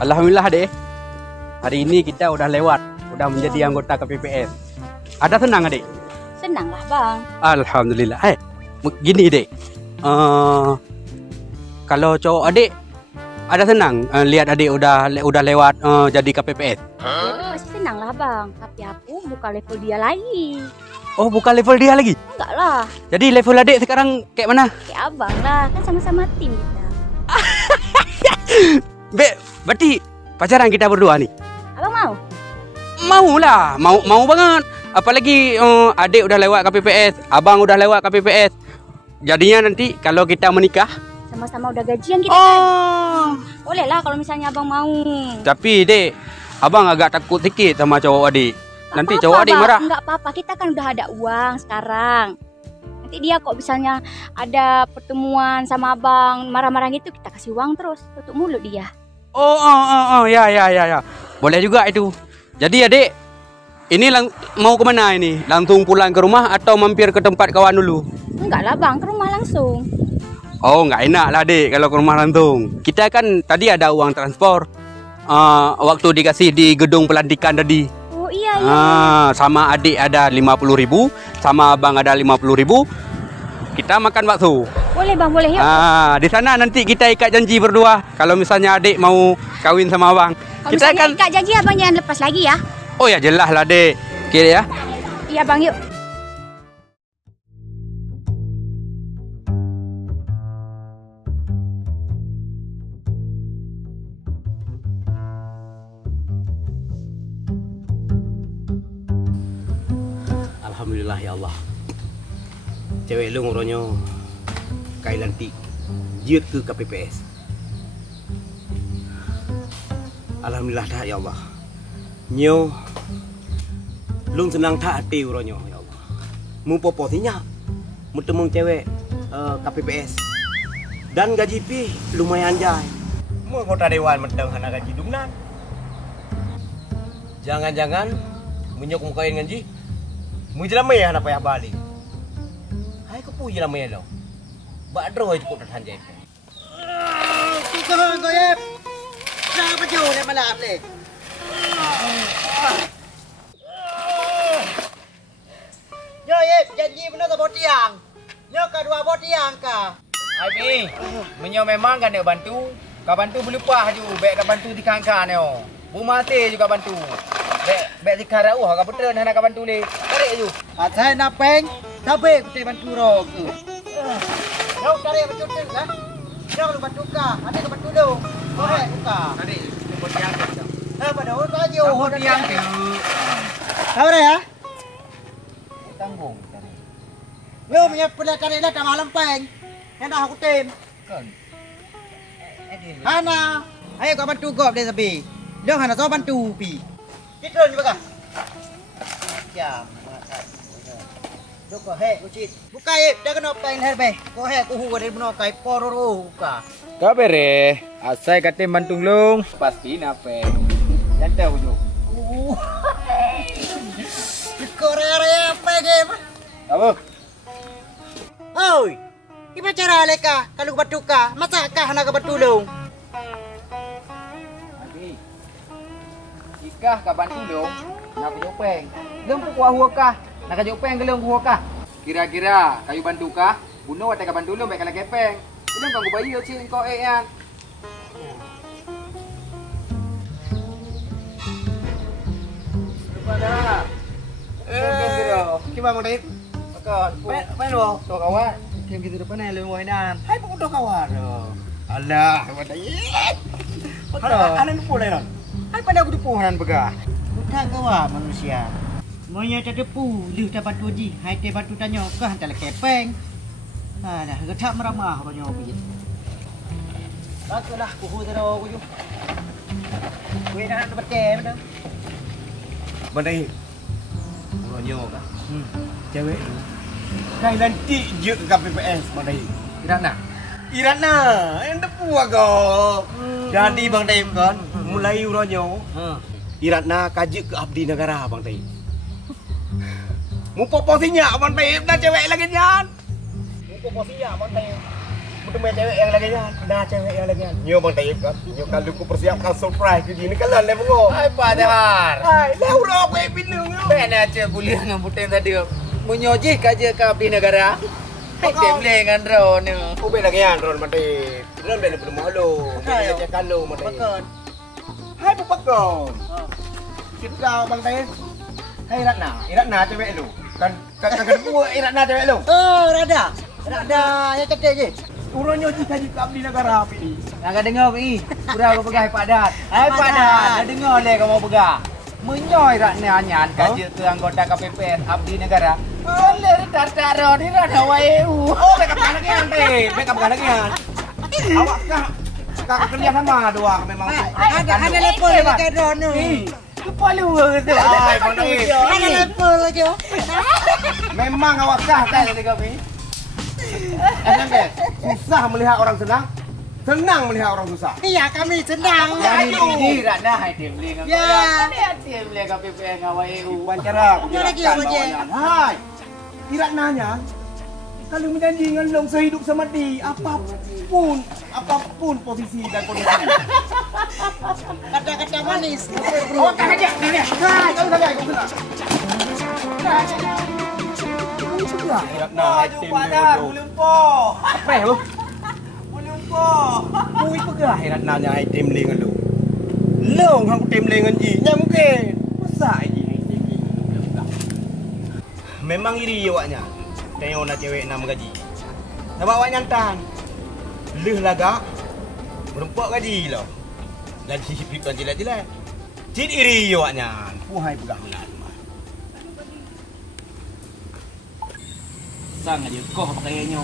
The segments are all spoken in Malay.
Alhamdulillah deh. Hari ini kita udah lewat, udah menjadi anggota KPPS. Ada senang adik? Senang lah bang. Alhamdulillah. Gini dek. Kalau cowok adik ada senang lihat adik udah lewat jadi KPPS. Pasti senang lah bang. Tapi aku buka level dia lagi. Oh, bukan level dia lagi? Enggak lah. Jadi level adik sekarang kayak mana? Kayak abang lah. Kan sama-sama tim kita. Berarti pacaran kita berdua nih? Abang mau? Mau lah, mau banget. Apalagi adik udah lewat KPPS, abang udah lewat KPPS. Jadinya nanti kalau kita menikah, sama-sama udah gajian kita kan. Boleh lah kalau misalnya abang mau. Tapi dek, abang agak takut sedikit sama cowok adik. Nanti Apa-apa, cowok adik bang. marah. Enggak apa-apa, kita kan udah ada uang sekarang. Nanti dia kok misalnya ada pertemuan sama abang marah-marah gitu, kita kasih uang terus, tutup mulut dia. Ya. Boleh juga itu. Jadi adik, ini mau kemana ini? Langsung pulang ke rumah atau mampir ke tempat kawan dulu? Enggak lah bang, ke rumah langsung. Oh, nggak enak lah dek kalau ke rumah langsung. Kita kan tadi ada uang transport. Waktu dikasih di gedung pelantikan tadi. Oh iya. Sama adik ada 50.000, sama abang ada 50.000. Kita makan bakso. Boleh bang, boleh yuk. Di sana nanti kita ikat janji berdua. Kalau misalnya adik mau kawin sama abang, Kalau kita kan ikat janji abang jangan lepas lagi ya. Oh ya, jelas lah dek. Oke ya. Iya bang, yuk. Alhamdulillah ya Allah. Cewek lu ngoronyo kai lantik jiut ke KPPS. Alhamdulillah dah ya Allah. Nyo lung senang tak hati uronyo ya Allah. Mu poposinya mu temung cewek KPPS. Dan gaji pi lumayan jai. Mu kota dewan menteng hana gaji dumnan. Jangan-jangan munyok mukain gaji. Mu jelama ya hana payah balik. Hai ko puji lamay lo. Badro ay ko tan jay. Go yep. Sa pa jo ne malap le. Yo yep, janji benar ke botiang. Yo kedua botiang ka. Ai pi, menyo memang kan dia bantu. Kau bantu berlupa haju, bek kau bantu di kangka neo. Bu mati juga bantu. Bek di karau kau betul nak kau bantu le. Tarik aju. Atai na peng, tabe ku te bantu ro ku. Yo tarik bantu tu kan. Yo lu bantu ka, ada ke bantu do. Korek ka. Tadi jemput tiang tu. Pada orang aja. Jemput tiang tu. Apa ya? Tanggung tadi. Lu punya pelakar ini dah malam peng. Yang dah aku tim. Kan. Hana, ayo kau bantu kau dia sabi. Dia hana so bantu pi. Kita ni baga. Ya, Doko he kucit. Buka dia kena peng herbe. Ko he ku hu dari beno kai pororo ka. Kau bere, asai kate bantung long. Pasti nape. Yang tahu jo. Korere apa game? Apa? Oi. Gimana cara leka kalau bantu ka? Masa ka hana ka bantu long? Ikah ka bantu dong. Nak jopeng. Leung ku kuah huakah? Nak jopeng ke leung huakah? Kira-kira kayu bantu kah? Bunuh atau ka bantu leung baik kala kepeng. Leung kang ku bayi cing kau yang. Pada. Gimana Dip? Makan. Main lo. Tu kawan. Game gitu depan ya leung wainan. Hai pun udah kawan. Alah, pada Anan pula non. Hai pada aku dipohanan begah. Bukan kau manusia. Semuanya tak depu, liu dapat dua ji. Hai te batu tanya ke hantar kepeng. Alah, getak meramah banyak biji. Baguslah kuhu tero kuju. Kuih nak berkem dah. Bandai. Uronyo kah? Cewek. Kai nanti je ke KPPS bandai. Irana. Irana, yang depu agak. Jadi Bang Taim kan, mulai uronyo. Iratna kaji ke abdi negara Bang Taim. Mu posisinya Bang Taim dah cewek lagi nyan. Mu posisinya Bang Taim. teman cewek yang lagi kan. Dah cewek yang lagi kan. Nyo bang Taib kan. Nyo kalau ku persiapkan surprise ke ni kan le mengo. Hai Pak Dahar. Hai, dah udah aku bina nyo. Ben aja kuliah dengan puting tadi. Menyoji kaja ke abdi negara. Hai temle dengan ron ni. Ku ben lagi kan Ron mati. Ron ben belum malu. Ben cek kalau mati. Pakon. Hai pepakon. Kita bang Taib. Hai Ratna cewek lu. Kan kedua Ratna cewek lu. Oh, Rada. Rada yang cantik je. Urang nyo jika jika abdi negara api ni. Nak dengar pi. Pura aku pegang Pak Dahar. Hai Pak Dahar, dah dengar le kau mau pegang. Menyoy Ratna nyan kaja ke anggota KPPS abdi negara. Boleh tak ron ni ron HWU. Oh, backup lagi kan, backup lagi kan. Awak kak kerja sama dua memang. Ada lepol pakai drone ni. Kepala tu. Hai, Bang Taib. Ada lepol lagi. Memang awak kah tak ada kami. Susah melihat orang senang, senang melihat orang susah. Iya, kami senang. Yang ini Ratna hai temle dengan Ya. kau. Temle KPPS dengan HWU. Wawancara aku Ada lagi, jelaskan Abang Jen. bawahnya. Hai, Irak nanya, kalau menjanji dengan long sehidup semati, apapun posisi dan kondisi. Kata-kata manis. Awak kah aja, hai, kau saja, kau senang. Irak nanya, Pak Dahar, lupa. apa lu? Lupa. Kui pegah Irak nanya item dengan lu. Long hang item dengan ji, nya mungkin. Masa ji item ni. Memang iri awaknya. Tengok nak cewek nak gaji. Sebab awak nyantan. Leh lagak. Berempak gaji lah. Gaji pipan jelas-jelas. Cid iri awaknya. Puhai pegah menan. Sang aja kau pakaiannya.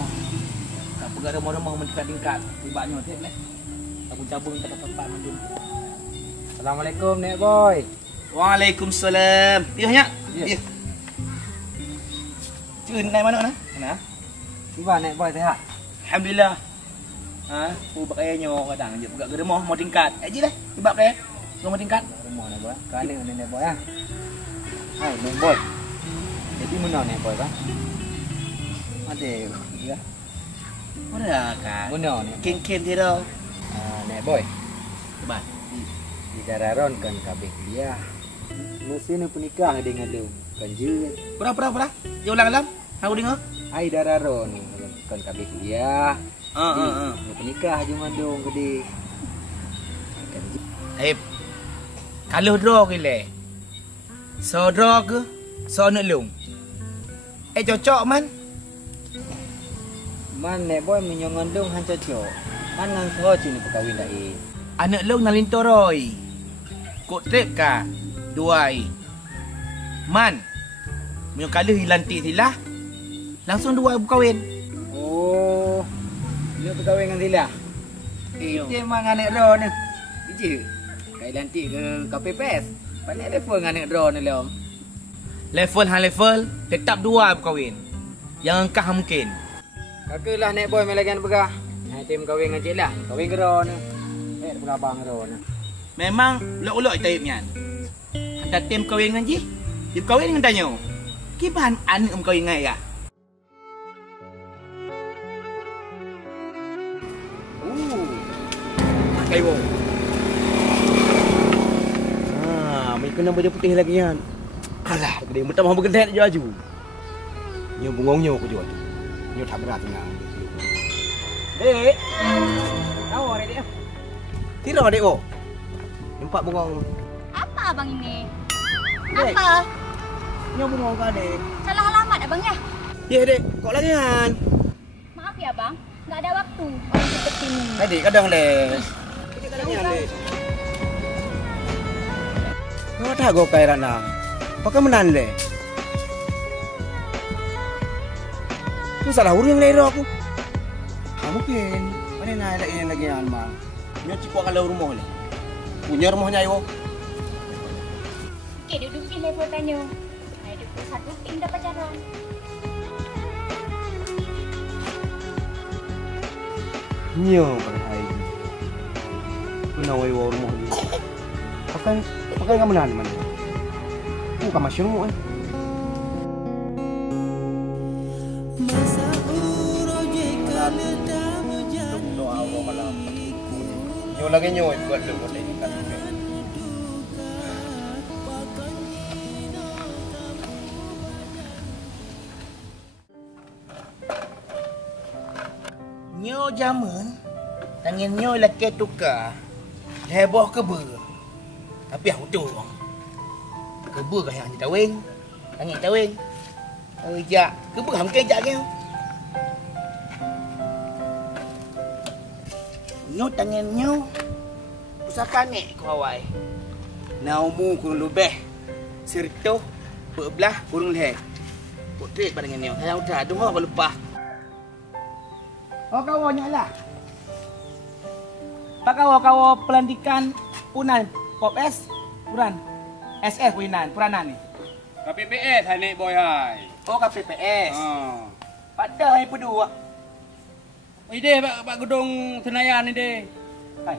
Tak pegang remah-remah mendekat-dekat. Tibanya tu leh. Aku cabung tak tempat mandum. Assalamualaikum Nek Boy. Waalaikumsalam. Ya, nyak. Ya. Cun naik mana nak? Mana? Tiba Nek Boy sehat. Alhamdulillah. Ha, aku pakaiannya kadang je pegang geremah mau tingkat. Aje lah. Tiba pakai. Rumah tingkat. Rumah Nek Boy. Kali ni Nek Boy ah. Hai Nek Boy. Jadi mana Nek Boy kan? Ada ya. Mana kan? Mana Nek? Ken dia dah. Nek Boy. Coba. Di dararon kan kabeh dia. Mesti ni penikah dengan lu. Kan je. Pura. Dia ulang alam. Aku dengar. Ai dararon kan kabeh dia. Ha. Ni penikah je mandung gede. Kan je. Aib. Kalau draw ke le. So draw ke? So nak lung. Cocok man. Man Nek Boy menyongondong han cocok. Man ngang so cini perkahwin lain. Anak lung nak lintoroi. Kok trip ka? Duai. Man. Menyo kala hilantik silah. Langsung dua berkahwin. Oh. Dia perkahwin dengan Zila. Dia mang anak Ron ni. Ije. Kai lantik ke KPPS. Pandai level dengan anak Ron ni lah. Level tetap dua berkahwin. Yang engkau mungkin. Kakaklah Nek Boy main lagi pegah. Hai tim kahwin dengan cik lah. Kahwin ke Ron ni. Pegah abang Ron ni. Memang ulok-ulok taib nian. Anda tim kahwin dengan ji. Dia kahwin dengan tanya. Kiban anak kahwin dengan ya. Pakai wo. Mai kena baju putih lagi kan. Alah, gede mentah mau bergedet je aju. Nyo bungongnya aku jual. Nyo tak berat tenang. Dek. Tahu ada dia. Tidak dek oh. Nampak bungong. Apa abang ini? Dek. Apa? Nyo bungong ka dek. Salah alamat abang ya? Ya dek, kok lagi kan? Maaf ya bang, nggak ada waktu orang seperti ini. Dek kadang dek. Kadang ya dek. Kau tak go kai Rana. Pakai menan le. Tu salah urang le aku. Mungkin. Mana nak ada yang lagi an mah. Nyo cikgu kalau rumah le. Punya rumahnya ayo. Okey, duduk di level tanya. Saya duduk satu tim dah pacaran. Nyo pada hari ini. Kena ayo rumah ni. Pakai enggak menan mana. Bukan masyarakat. Tu lagi nyoy buat lu boleh kat. Nyo jaman tangan nyo laki tukar heboh kebe. Tapi aku tu orang. Kebe kah yang tawing. Tangan tawing. Oh ja, kebe ham ke jak ke. Nyo tangan nyo usahakan ni ku awai. Naumu kurang lebih. Serto berbelah kurang leh. Potret pada dengan nyo. Saya udah dengar kau lepas. Oh kawannya lah. Pak kawan pelantikan punan Pop S puran SF puranan ni. KPPS hai boy hai. Oh KPPS. Ha. Pada hai pedua. Ide pak gedung Senayan ni deh. Hai.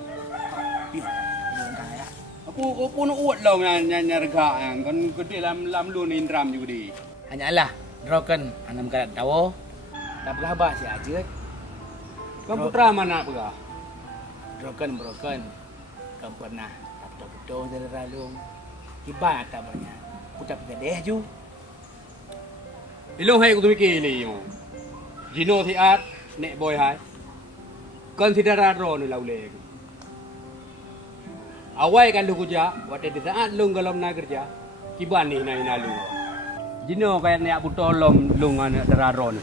Aku pun uat lah nyarga yang kan gede lam lu ni indram juga di. Hanyalah droken anam karat tawo. Tak berhabar si aja. Kau putra mana pegah? Broken. Kau pernah tak betul dari ralung. Kibat tak banyak. Putar deh ju. Ilong hai aku tu mikir ni yo. Jino thi at nek boy hai. Considerado ni laule. Awai kan lu kerja, waktu di saat lu galom na kerja, kiban ni hina lu. Jino kayak ni aku tolong lu ngana dararo ni.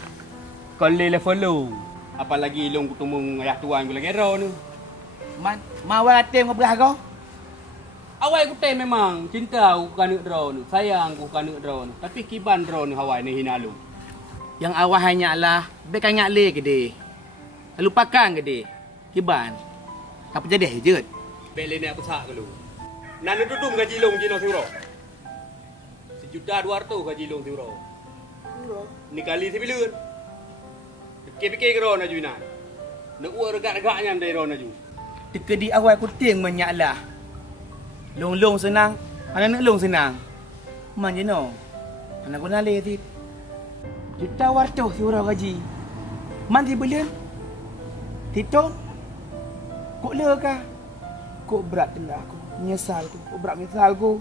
Kalau level lu, apalagi lu ketemu ayah tuan aku lagi ro ni. Man, mawar atem kau belah kau? Awai aku teh memang cinta aku kan ro ni, sayang aku kan ro ni. Tapi kiban ro ni hawai ni hina lu. Yang awal hanya lah, bekan ngak le gede. Lupakan gede. Kiban. Apa jadi je? Beli ni apa sak lu. Nan dudum gaji long jino siro. 1.200.000 gaji long siro. Ni kali sebilun. Fikir-fikir ro na juina. Nak uar regak-regaknya dari ro na ju. Teka di awal kuting menyaklah. Long senang. Anak long senang. Man je no. Anak guna le ti. 1.200.000 siro gaji. Man ti belian. Titon. Kok le kah? Kok berat tenda aku. Menyesal aku. Kok berat menyesal aku.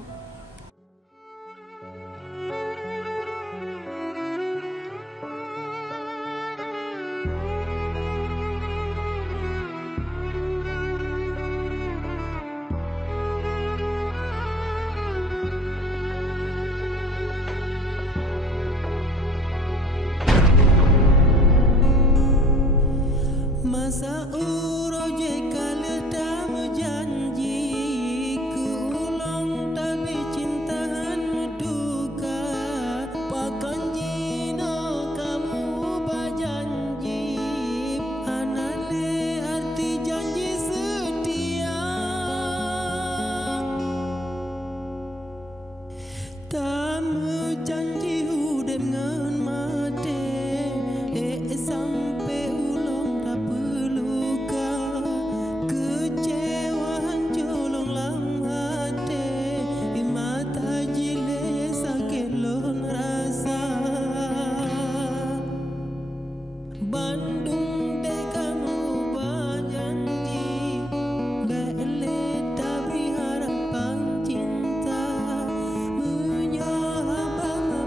Masa uroje kala dah berjanji ku ulang tapi cintaan menduga pakan jino kamu berjanji anane arti janji setia tamu janji dengan mati sampai ulang tak perluka kecewaan jolong lam hati mata jile sakit lon rasa Bandung dek kamu berjanji bele tak beri harapan cinta menyahab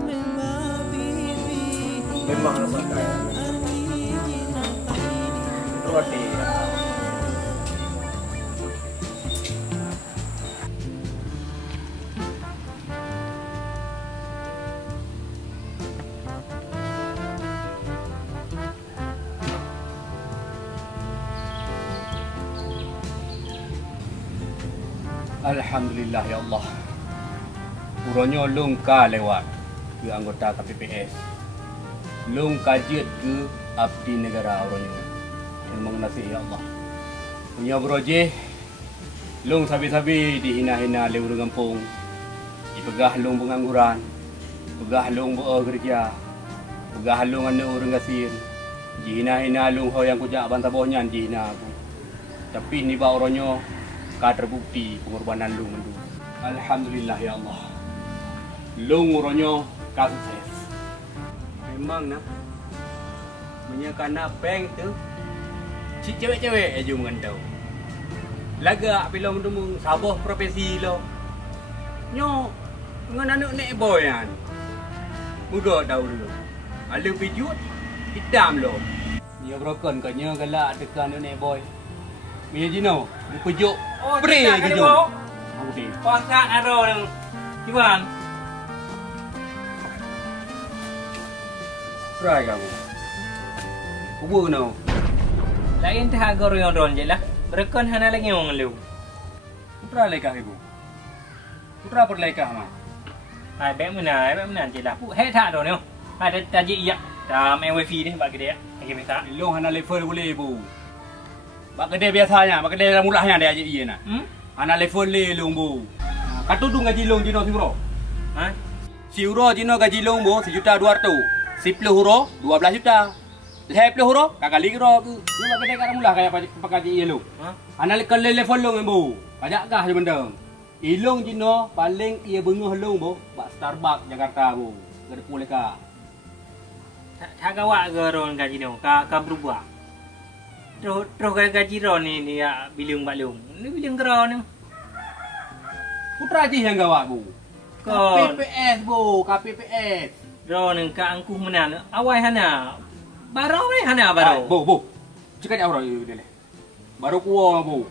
memang bibi Memang rasa kaya. Roti. Alhamdulillah ya Allah. Uronyo lung ka lewat ke anggota KPPS. Lung kajet ke abdi negara uronyo. Memang nasib ya Allah. Punya beroje lung sabi-sabi dihina-hina le urang kampung. Dipegah lung pengangguran. Pegah lung bekerja. Pegah lung anak urang kasir. Dihina-hina lung ho yang kujak bantah bohnya dihina aku. Tapi ni ba uronyo ka terbukti pengorbanan lung mendu. Alhamdulillah ya Allah. Lung uronyo ka sukses. Memang nak menyakana bank tu si cewek-cewek aja mengandau. Laga bila mendung saboh profesi lo. Nyo dengan anak nek boy kan. Muda tahu dulu. Ada pijut hitam lo. Dia broken kanya galak tekan anak nek boy. Mia Jino, pijut pre ke jo. Okey. Pasal aro yang Iwan. Try kamu. Kubu no. Lain tak agak ron je lah. Berkon hana lagi orang lu. Putra lekah ibu. Putra perlekah mah. Hai bé mana je lah. Pu hai tak ron yo. Hai taji iya. Dah main wifi ni bagi dia. Lagi minta. Long hana level boleh ibu. Bak kedai biasanya, bak kedai mulahnya dia aje iya nah. Hana level le long bu. Katu tu gaji long Jino Siro. Ha? Si euro Jino gaji long bu 1.200. 10 euro 12 juta. 10 euro kakali euro tu. Ni bak kedai kat mulah kaya pakai iya lu. Ha? Hana level long bu. Pajak kah je benda. Ilong Jino paling ia benguh long bu. Bak Starbucks Jakarta bu. Gede pulih ka. Tak gawak ke ron gaji ni. Ka berubah. Terus gaji ron ni ya bilung balung. Ni bilung keron ni. Putra je yang gawak bu. Kon. KPPS bu, KPPS. Ron ka angkuh mana? Awai hana. Baru ni hana baru. Bu. Cakap dia orang dia. Baru kuah bu.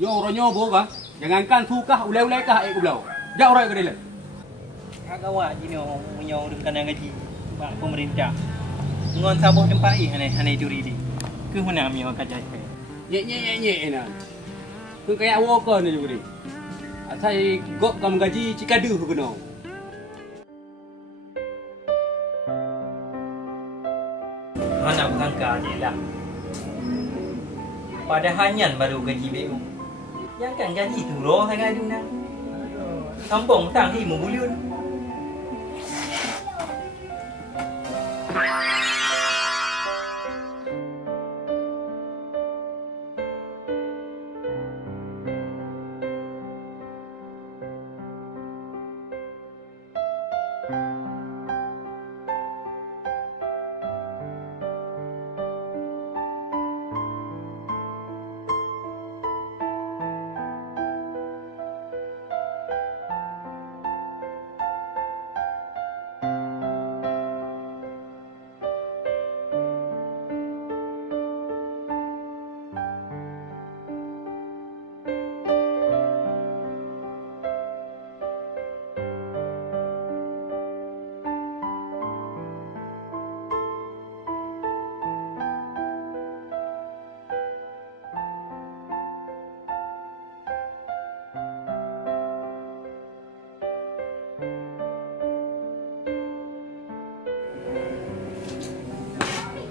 Nyo bu kan. Jangankan suka ulai-ulai kah air kulau. Dak orang ke dia. Tak gawak je ni punya dengan gaji bak pemerintah. Ngon sabuh tempat hana juri ni. Ke mana mi orang kerja? Nyek nah. Tu kayak worker ni juga ni. Asai gop kamu gaji cikadu ke kena. Mana aku sangka je lah. Pada hanyan baru gaji BU. Yang kan gaji tu roh saya gaji nak. Kampung tang hi mubuliun.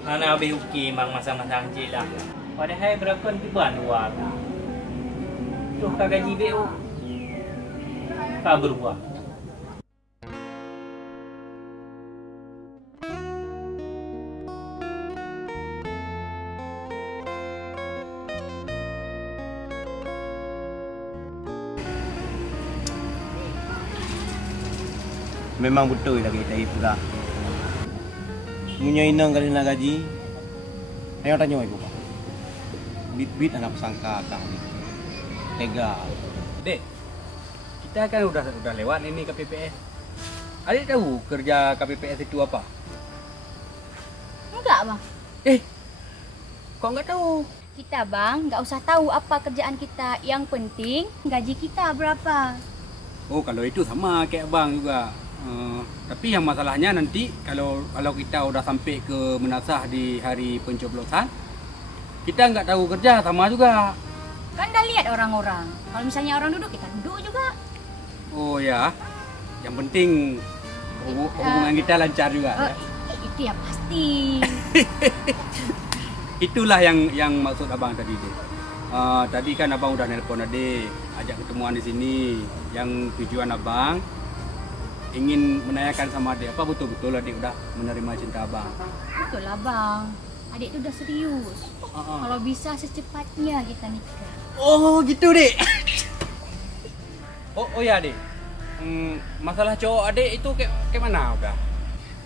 Ana be uki mang masa-masa je lah. Padahal berakon di Bandar. Tu ka gaji BU. Ka berubah. Memang betul lagi dari pula. Punya inang kali nak gaji. Ayo tanya ibu pak. Bit anak sangka kah ni. Tega. Dek, kita kan udah lewat ini KPPS. Adik tahu kerja KPPS itu apa? Enggak, Bang. Kok enggak tahu? Kita, Bang, enggak usah tahu apa kerjaan kita. Yang penting gaji kita berapa. Oh, kalau itu sama kayak abang juga. Tapi yang masalahnya nanti kalau kita udah sampai ke menasah di hari pencoblosan, kita nggak tahu kerja sama juga. Kan dah lihat orang-orang. Kalau misalnya orang duduk, kita duduk juga. Oh ya, yang penting hubungan kita lancar juga. Ya? Itu ya pasti. Itulah yang maksud abang tadi tu. Tadi kan abang udah nelpon adik, ajak ketemuan di sini. Yang tujuan abang ingin menanyakan sama adik, apa betul-betul adik udah menerima cinta abang? Betul lah, Bang. Adik tu dah serius. Kalau bisa secepatnya kita nikah. Oh gitu dek. Oh ya dek. Masalah cowok adik itu kayak mana udah?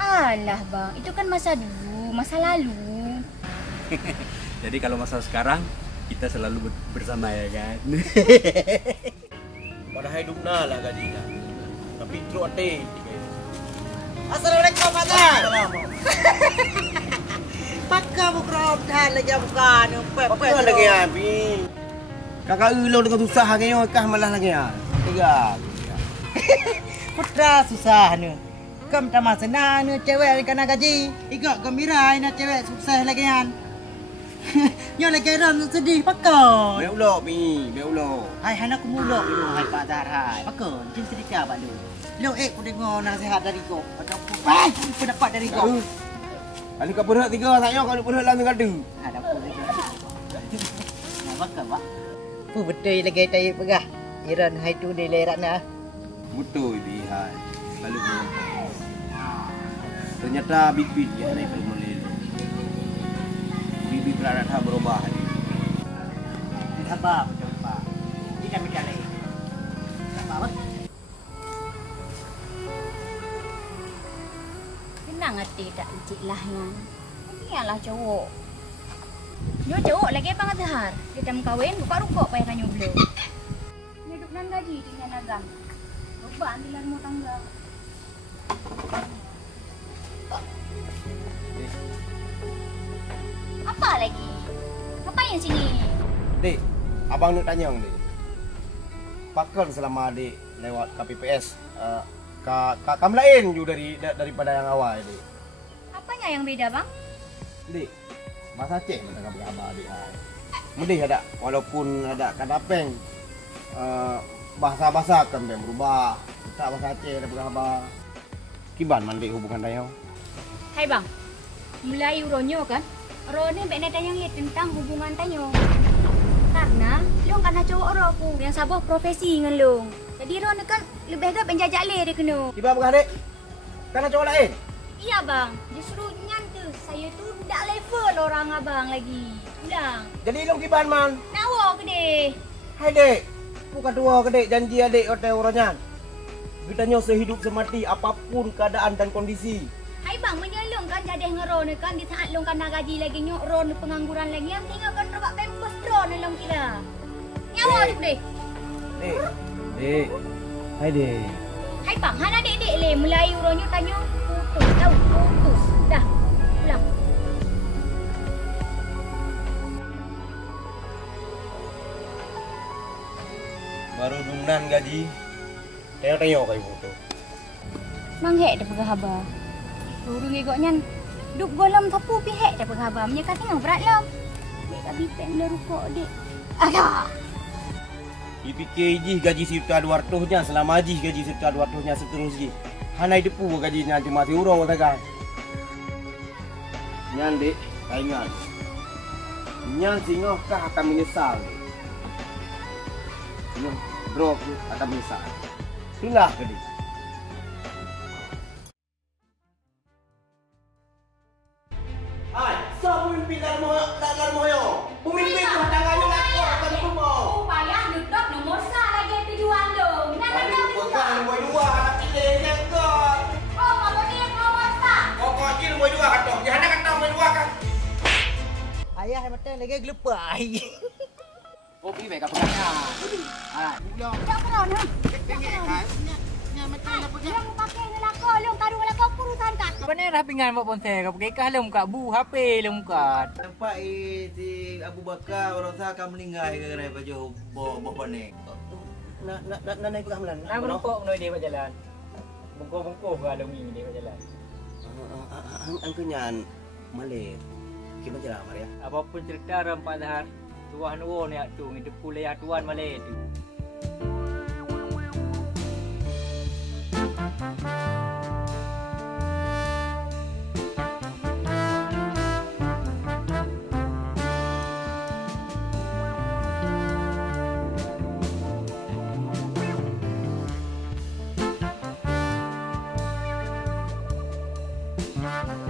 Alah, Bang, itu kan masa dulu, masa lalu. Jadi kalau masa sekarang kita selalu bersama ya kan. Pada hidup nah lah gaji dah. Tapi teruk ate. Assalamualaikum Pak Zat. Pakar bukan dah lagi bukan. Apa lagi abi? Kakak ulo dengan susah lagi kah malah lagi ah. Tiga. Putra susah ni. Kam tamah senang ni cewek kena gaji. Igak gembira nak cewek sukses lagi kan. Nyo lagi ram sedih pakar. Be ulo bi, be ulo. Hai anak muluk dulu hai Pak Zat hai. Pakar jin sedikit abang dulu. Lo aku dengar nasihat dari kau. Aku dapat dari kau. Ali kau berhak tiga saya kau berhak lang dengan tu. Ada apa lagi? Nak pakar pak. Pu betul lagi tayi pegah. Iran hai tu dia lerak na. Betul bi hai. Lalu ternyata bibit dia naik pada mulai. Bibit berada berubah. Sabar pak. Tidak minta lagi. Sabar. Senang hati tak encik lah yang. Biarlah cowok. Nyo cowok lagi apa kata har? Kita mengkawin buka rukuk payah kanyo belum. Hidup nan gaji dengan agam. Lupa ambilan rumah tangga. Apa lagi? Ngapain sini? Dek, abang nak tanya dek. Pakar selama adik lewat KPPS kam lain juga daripada yang awal dek. Apanya yang beda bang? Dek, bahasa Aceh macam khabar adik hai. Mudih ada walaupun ada kadapeng bahasa-bahasa kan berubah. Tak bahasa Aceh ada berkhabar. Kiban man dek hubungan dayau. Hai bang, mulai uronyo kan? Rone bek nak tanya tentang hubungan tanyo. Karena Long kan cowok orang aku yang sabar profesi dengan Long. Jadi Rone kan lebih agak penjajak le dia kena. Tiba bukan dek? Kan cowok lain? Iya bang, justru nyanta saya tu tak level orang abang lagi. Ulang. Jadi long kiban man. Nawa ke deh? Hai dek, bukan tua ke dek janji adik hotel orangnya. Kita nyo sehidup semati apapun keadaan dan kondisi. Hai bang, menyelong kan jadi ngerone kan di saat Long kan nak gaji lagi nyok Ron pengangguran lagi yang tinggal kan robak pempes drone Long kira. Nyawa tu deh. Dek. Hai dek. Hai bang, han adik-adik le mulai uronyo tanya putus tahu putus. Dah. Pulang. Baru dunan gaji. Tengok kau ibu tu. Manghek dah berkhabar. Turun gigoknya. Duk golam sapu pihak dah berkhabar. Menyekat tengok berat lam. Dek kat bipek mula rukuk dek. Alah. Dipikir iji gaji $1,200-nya selama haji gaji $1,200-nya seterusnya. Hanai depu gajinya cuma €1 kan. Nyan dek, kau ingat. Nyan singoh kah akan menyesal. Nyan drop akan menyesal. Itulah ke dek. Hai, siapa pemimpin dalam moyo? Pemimpin rumah tangganya nak akan rumah. Payah duduk nomor lagi tujuan dong. Nak kena Bukan nombor 2 nak pilih yang kau. Oh, apa ni nomor sah? Kau je nombor 2 kata. Jangan kata nombor 2 kan. Ayah yang mata lagi gelupa. Oh, pergi baik kapalnya. Tak perlu nah. Yang pakai ngelakau, long karung ngelakau urusan kat. Mana dah pingan buat ponsel kau pakai kah lem kat bu HP lem kat. Nampak si Abu Bakar rasa akan meninggal kerana baju boh panik. Nak naik pegang Nak merokok menoi dia berjalan. Bungkuk-bungkuk ke alung ni dia berjalan. Angku nyan Malay. Kita jalan Maria. Apapun cerita Rampak Zahar, tuah nuwo ni tu ngidup kuliah tuan Malay tu. Thank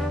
you.